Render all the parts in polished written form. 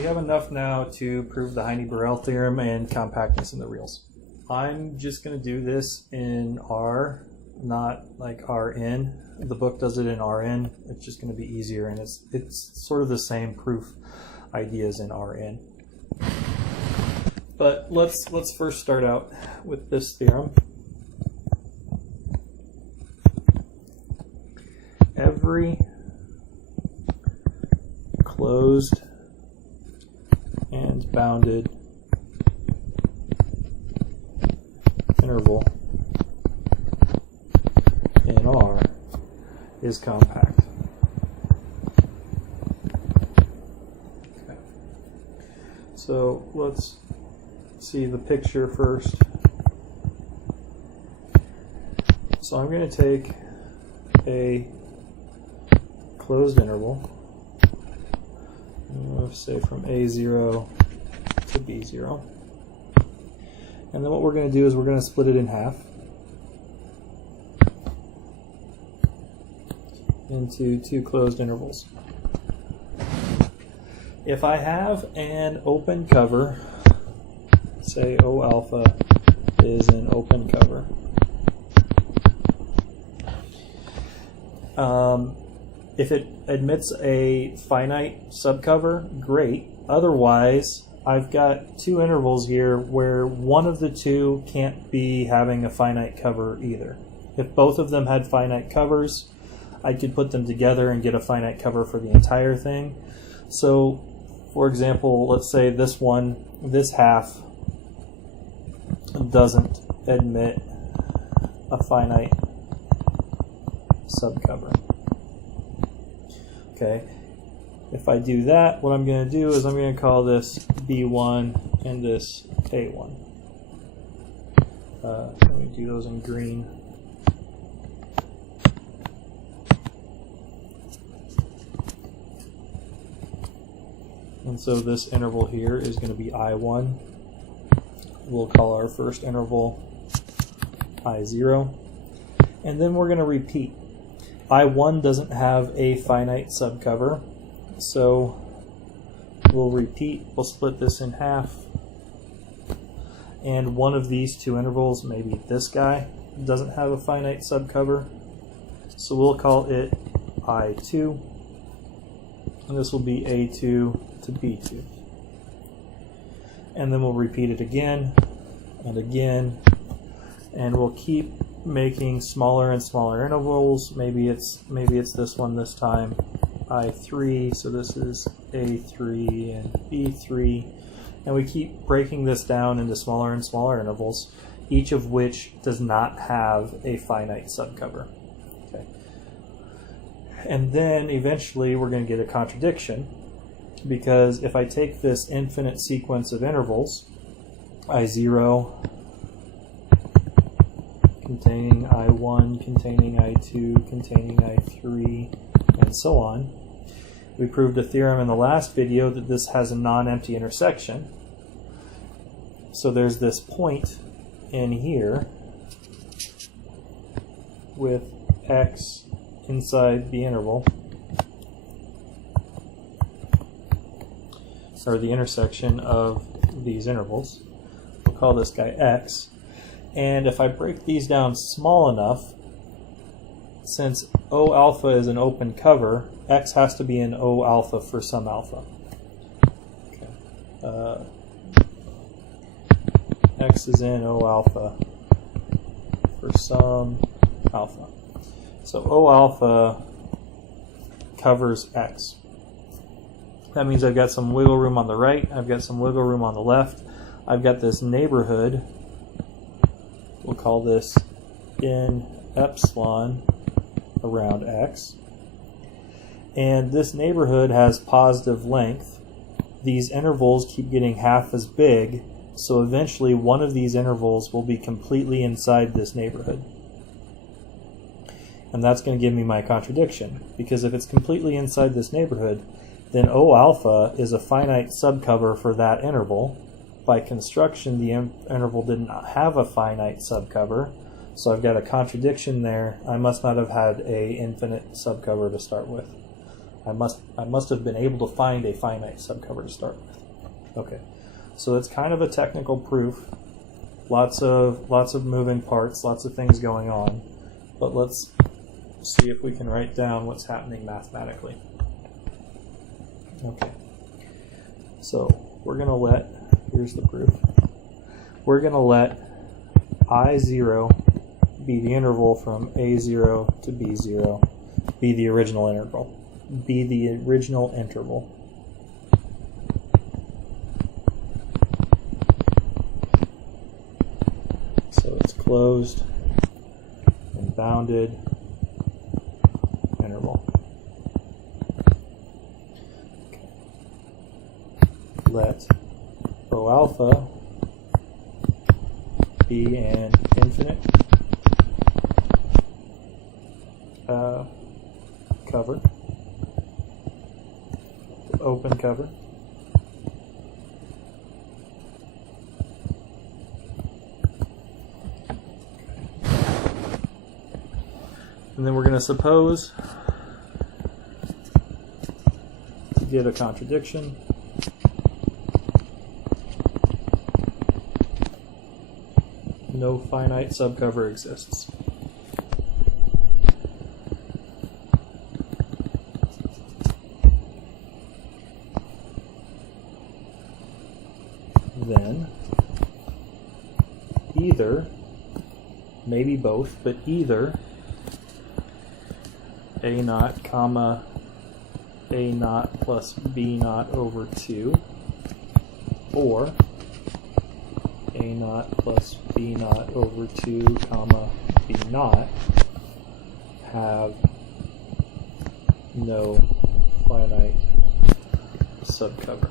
we have enough now to prove the Heine Borel theorem and compactness in the reals. I'm just going to do this in R, not like Rn. The book does it in Rn. It's just going to be easier, and it's sort of the same proof ideas in Rn. But let's first start out with this theorem. Every closed and bounded interval in R is compact. Okay. So let's see the picture first. So I'm going to take a closed interval, say from A0 to B0. And then what we're going to do is we're going to split it in half into two closed intervals. If I have an open cover, say O alpha is an open cover, if it admits a finite subcover, great. Otherwise, I've got two intervals here where one of the two can't be having a finite cover either. If both of them had finite covers, I could put them together and get a finite cover for the entire thing. So, for example, let's say this half doesn't admit a finite subcover. Okay, if I do that, what I'm going to do is I'm going to call this B1 and this A1. Let me do those in green. And so this interval here is going to be I1. We'll call our first interval I0. And then we're going to repeat. I1 doesn't have a finite subcover, so we'll repeat. We'll split this in half. And one of these two intervals, maybe this guy, doesn't have a finite subcover, so we'll call it I2. And this will be A2 to B2. And then we'll repeat it again and again, and we'll keep making smaller and smaller intervals. Maybe it's this one this time, I3, so this is A3 and B3, and we keep breaking this down into smaller and smaller intervals, each of which does not have a finite subcover. Okay. And then eventually we're going to get a contradiction, because if I take this infinite sequence of intervals, I0 containing I1, containing I2, containing I3, and so on. We proved a theorem in the last video that this has a non-empty intersection. So there's this point in here with x inside the interval, or the intersection of these intervals. We'll call this guy x. And if I break these down small enough, since O alpha is an open cover, x has to be in O alpha for some alpha. Okay. X is in O alpha for some alpha. So O alpha covers x. That means I've got some wiggle room on the right, I've got some wiggle room on the left, I've got this neighborhood. We'll call this in epsilon around x. And this neighborhood has positive length. These intervals keep getting half as big, so eventually one of these intervals will be completely inside this neighborhood. And that's going to give me my contradiction, because if it's completely inside this neighborhood, then O alpha is a finite subcover for that interval. By construction, the interval did not have a finite subcover, so I've got a contradiction there. I must not have had an infinite subcover to start with. I must have been able to find a finite subcover to start with. Okay, so that's kind of a technical proof. Lots of moving parts, lots of things going on. But let's see if we can write down what's happening mathematically. Okay, so we're going to let, here's the proof, we're going to let I0 be the interval from A0 to B0, be the original interval. So it's closed and bounded interval. Okay. Let O alpha be an infinite cover, open cover. And then we're going to suppose to get a contradiction. No finite subcover exists. Then either, maybe both, but either A naught comma A naught plus B naught over 2, or A naught plus B naught over 2 comma B naught have no finite subcover.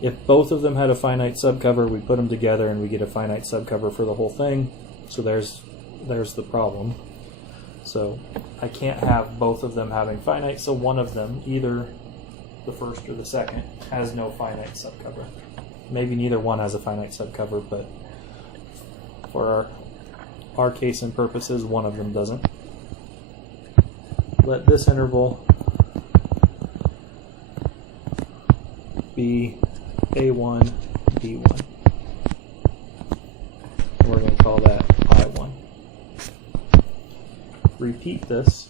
If both of them had a finite subcover, we put them together and we get a finite subcover for the whole thing. So there's the problem. So I can't have both of them having finite, so one of them, either the first or the second, has no finite subcover. Maybe neither one has a finite subcover, but for our case and purposes, one of them doesn't. Let this interval be A1, B1. We're going to call that I1. Repeat this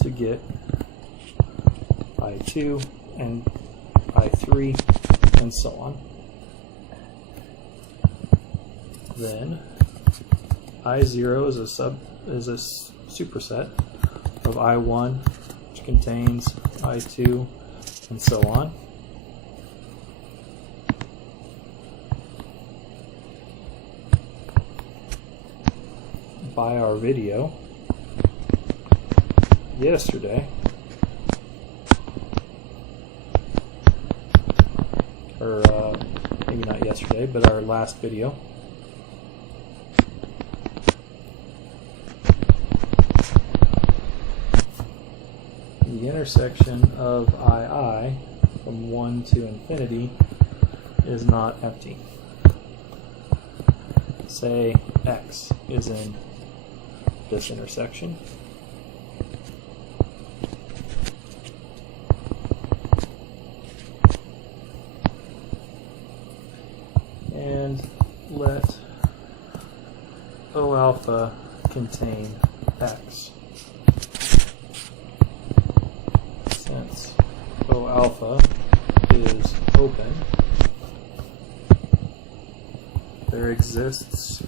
to get I2 and I3 and so on. Then I0 is a superset of I1, which contains I2 and so on. By our video yesterday, or maybe not yesterday, but our last video, the intersection of II from 1 to infinity is not empty. Say X is in this intersection. And let O alpha contain X. Since O alpha is open, there exists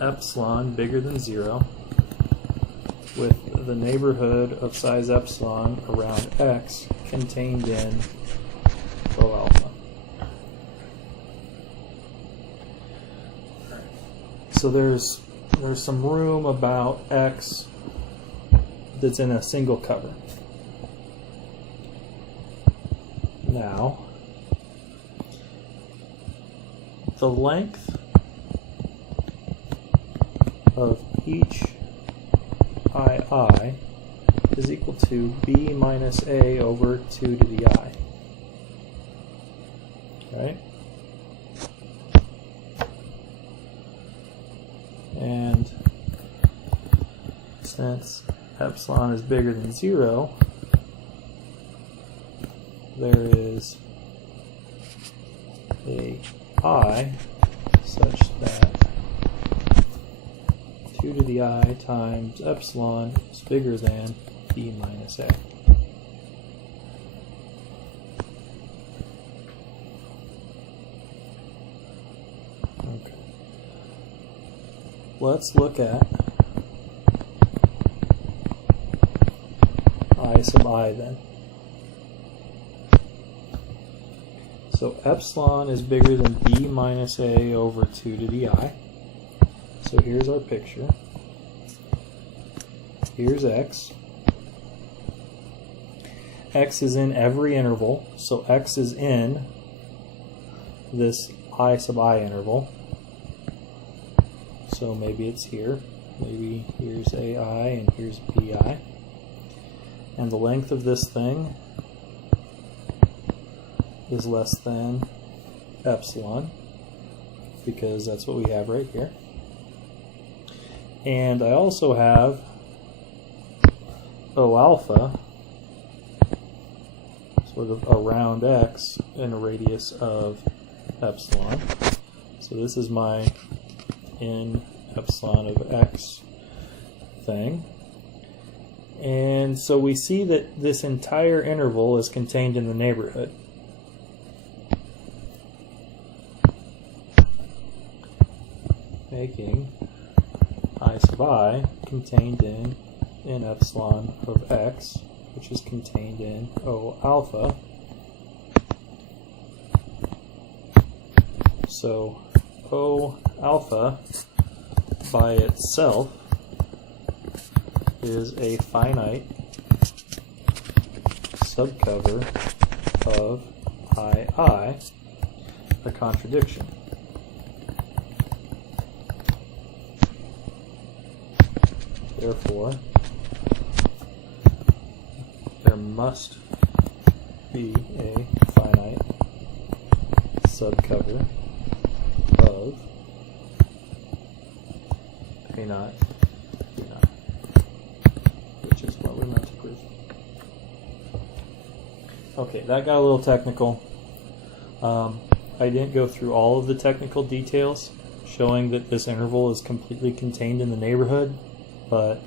epsilon bigger than 0 with the neighborhood of size epsilon around X contained in O alpha. So there's some room about X that's in a single cover. Now, the length of each II is equal to B minus A over 2 to the I. Right? And since epsilon is bigger than 0, there is a I such that 2 to the I times epsilon is bigger than b minus a. Okay. Let's look at I sub I then. So epsilon is bigger than b minus a over 2 to the I. So here's our picture. Here's x. X is in every interval, so x is in this I sub I interval. So maybe it's here. Maybe here's AI and here's BI. And the length of this thing is less than epsilon, because that's what we have right here. And I also have O alpha sort of around x in a radius of epsilon. So this is my in epsilon of x thing. And so we see that this entire interval is contained in the neighborhood. Making I sub I contained in epsilon of x, which is contained in O alpha. So O alpha by itself is a finite subcover of II, a contradiction. Therefore, there must be a finite subcover of A naught, B naught, which is what we're meant to prove. Okay, that got a little technical. I didn't go through all of the technical details showing that this interval is completely contained in the neighborhood, but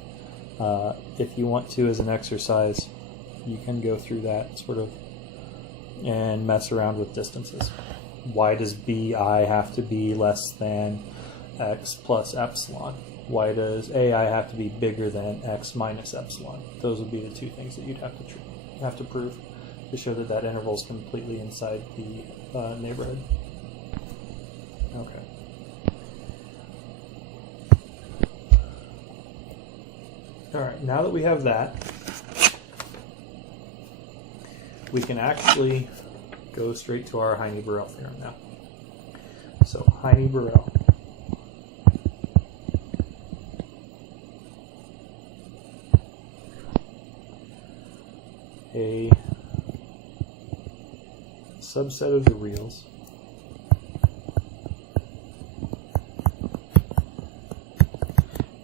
if you want to as an exercise, you can go through that sort of and mess around with distances. Why does BI have to be less than x plus epsilon? Why does AI have to be bigger than x minus epsilon? Those would be the two things that you'd have to prove to show that that interval is completely inside the neighborhood. Okay. All right, now that we have that, we can actually go straight to our Heine Borel theorem now. So Heine Borel. A subset of the reals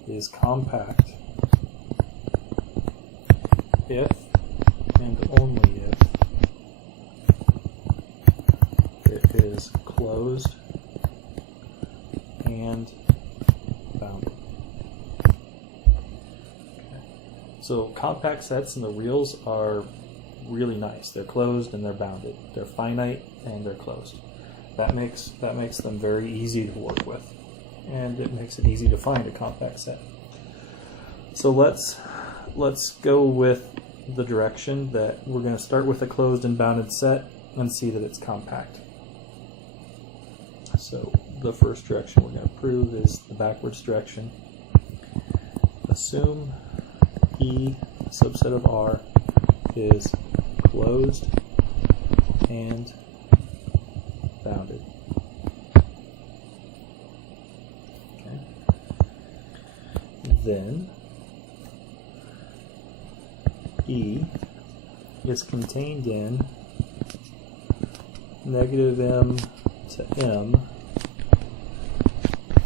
is compact if and only if it is closed and bounded. Okay. So compact sets in the reals are really nice. They're closed and they're bounded. They're finite and they're closed. That makes them very easy to work with, and it makes it easy to find a compact set. So let's go with the direction that we're going to start with a closed and bounded set and see that it's compact. So the first direction we're going to prove is the backwards direction. Assume E subset of R is closed and bounded. Okay. Then E is contained in negative m to m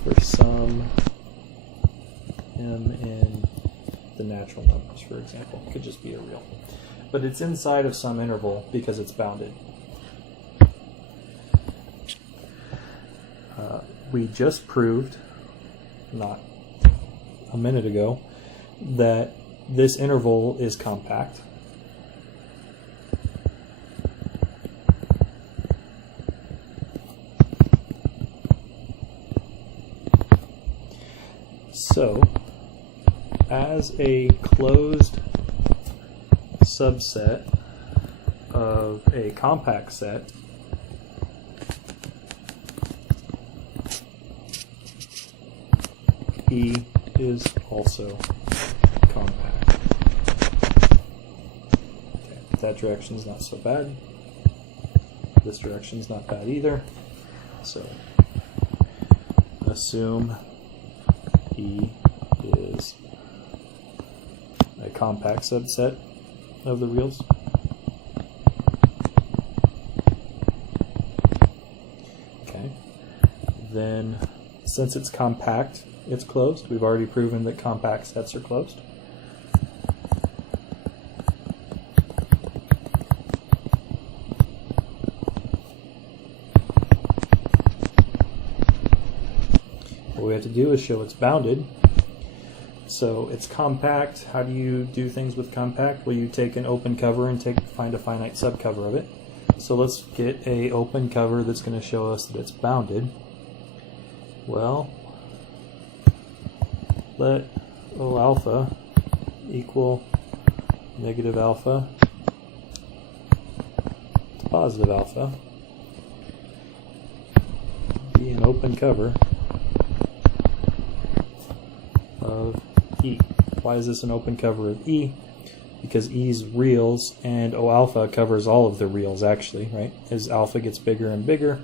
for some m in the natural numbers, for example. It could just be a real. But it's inside of some interval because it's bounded. We just proved, not a minute ago, that this interval is compact. So, as a closed subset of a compact set, E is also compact. Okay, that direction's not so bad. This direction's not bad either. So, assume E is a compact subset of the reals. Okay. Then, since it's compact, it's closed. We've already proven that compact sets are closed. What we have to do is show it's bounded. So it's compact. How do you do things with compact? Well, you take an open cover and find a finite subcover of it. So let's get an open cover that's going to show us that it's bounded. Well, let O alpha equal negative alpha to positive alpha be an open cover of E. Why is this an open cover of E? Because E's reals and O alpha covers all of the reals actually, right? As alpha gets bigger and bigger,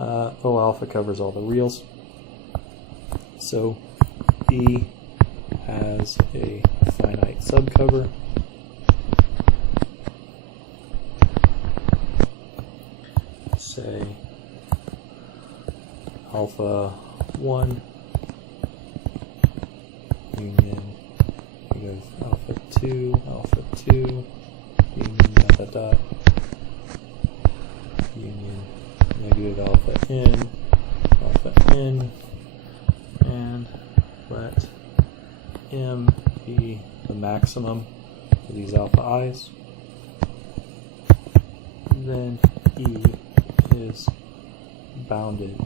O alpha covers all the reals. So E has a finite subcover. Say alpha 1 union negative alpha 2, union dot dot dot, union negative alpha n, and let M be the maximum for these alpha i's. Then E is bounded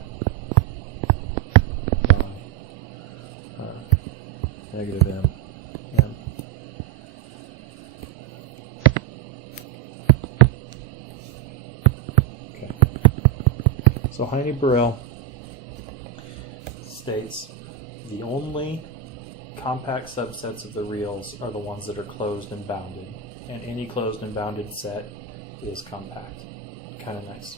by negative M. Okay. So Heine Borel states the only compact subsets of the reals are the ones that are closed and bounded, and any closed and bounded set is compact. Kind of nice.